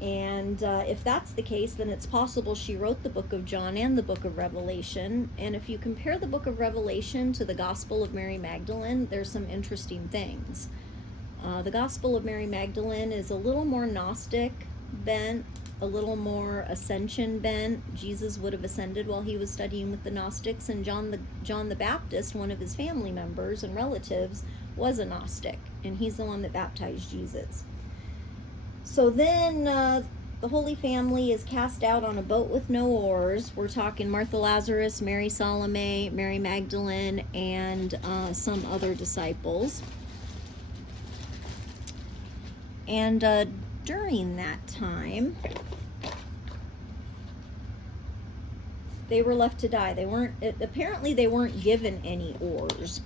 And if that's the case, then it's possible she wrote the book of John and the book of Revelation. And if you compare the book of Revelation to the Gospel of Mary Magdalene, there's some interesting things. The Gospel of Mary Magdalene is a little more Gnostic bent, a little more ascension bent. Jesus would have ascended while he was studying with the Gnostics, and John the Baptist, one of his family members and relatives, was a Gnostic, and he's the one that baptized Jesus. So then the Holy Family is cast out on a boat with no oars. We're talking Martha, Lazarus, Mary Salome, Mary Magdalene, and some other disciples. And during that time, they were left to die. Apparently they weren't given any oars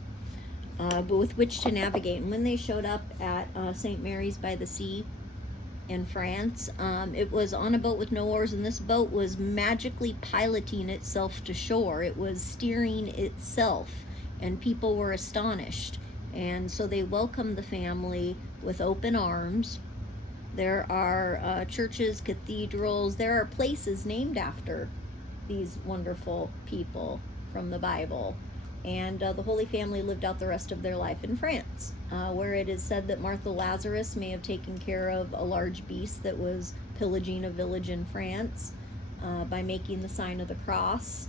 but with which to navigate. And when they showed up at St. Mary's by the Sea in France, it was on a boat with no oars, and this boat was magically piloting itself to shore. It was steering itself, and people were astonished. And so they welcomed the family with open arms. There are churches, cathedrals, there are places named after these wonderful people from the Bible. And the Holy Family lived out the rest of their life in France, where it is said that Martha, Lazarus may have taken care of a large beast that was pillaging a village in France by making the sign of the cross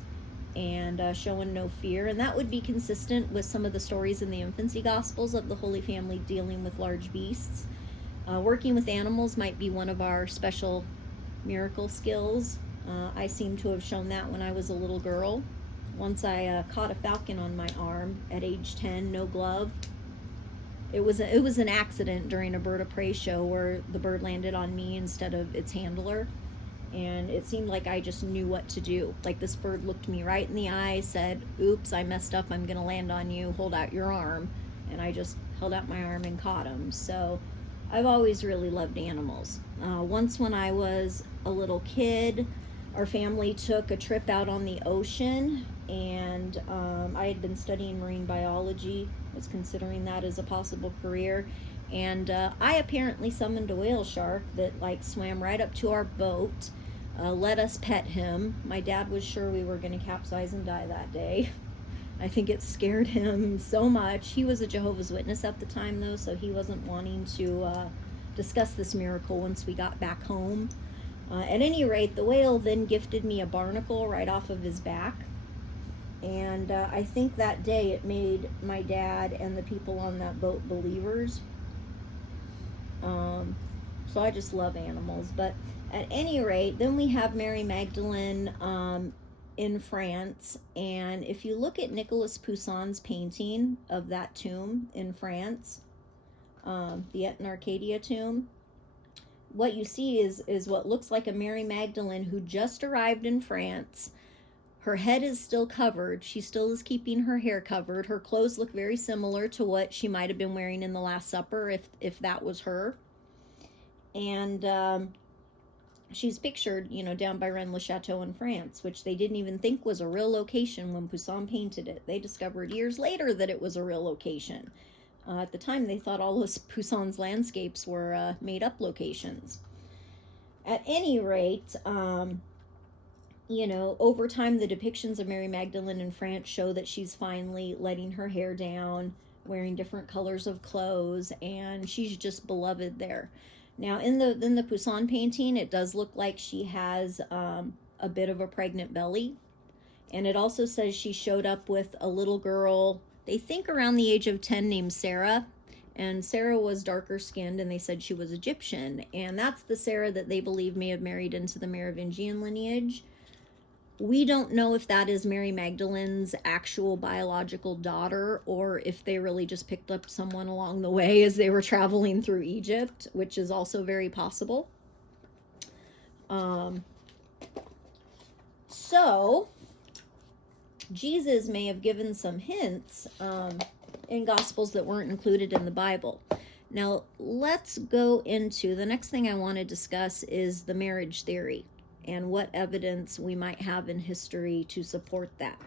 and showing no fear. And that would be consistent with some of the stories in the infancy Gospels of the Holy Family dealing with large beasts. Working with animals might be one of our special miracle skills. I seem to have shown that when I was a little girl. Once I caught a falcon on my arm at age 10, no glove. It was an accident during a bird of prey show where the bird landed on me instead of its handler, and it seemed like I just knew what to do. Like, this bird looked me right in the eye, said, "Oops, I messed up, I'm gonna land on you, hold out your arm," and I just held out my arm and caught him. So I've always really loved animals. Once when I was a little kid, our family took a trip out on the ocean, and I had been studying marine biology, was considering that as a possible career, and I apparently summoned a whale shark that swam right up to our boat, let us pet him. My dad was sure we were going to capsize and die that day. I think it scared him so much. He was a Jehovah's Witness at the time, though, so he wasn't wanting to discuss this miracle once we got back home. At any rate, the whale then gifted me a barnacle right off of his back. And I think that day it made my dad and the people on that boat believers. So I just love animals. But at any rate, then we have Mary Magdalene in France. And if you look at Nicolas Poussin's painting of that tomb in France, the Et in Arcadia tomb, what you see is what looks like a Mary Magdalene who just arrived in France. Her head is still covered. She still is keeping her hair covered. Her clothes look very similar to what she might have been wearing in the Last Supper, if that was her. And she's pictured, down by Rennes-le-Château in France, which they didn't even think was a real location when Poussin painted it. They discovered years later that it was a real location. At the time, they thought all those Poussin's landscapes were made-up locations. At any rate, over time, the depictions of Mary Magdalene in France show that she's finally letting her hair down, wearing different colors of clothes, and she's just beloved there. Now, in the Poussin painting, it does look like she has a bit of a pregnant belly, and it also says she showed up with a little girl, they think around the age of 10, named Sarah, and Sarah was darker skinned, and they said she was Egyptian, and that's the Sarah that they believe may have married into the Merovingian lineage. We don't know if that is Mary Magdalene's actual biological daughter, or if they really just picked up someone along the way as they were traveling through Egypt, which is also very possible. So Jesus may have given some hints in Gospels that weren't included in the Bible. Now, let's go into the next thing I want to discuss is the marriage theory and what evidence we might have in history to support that.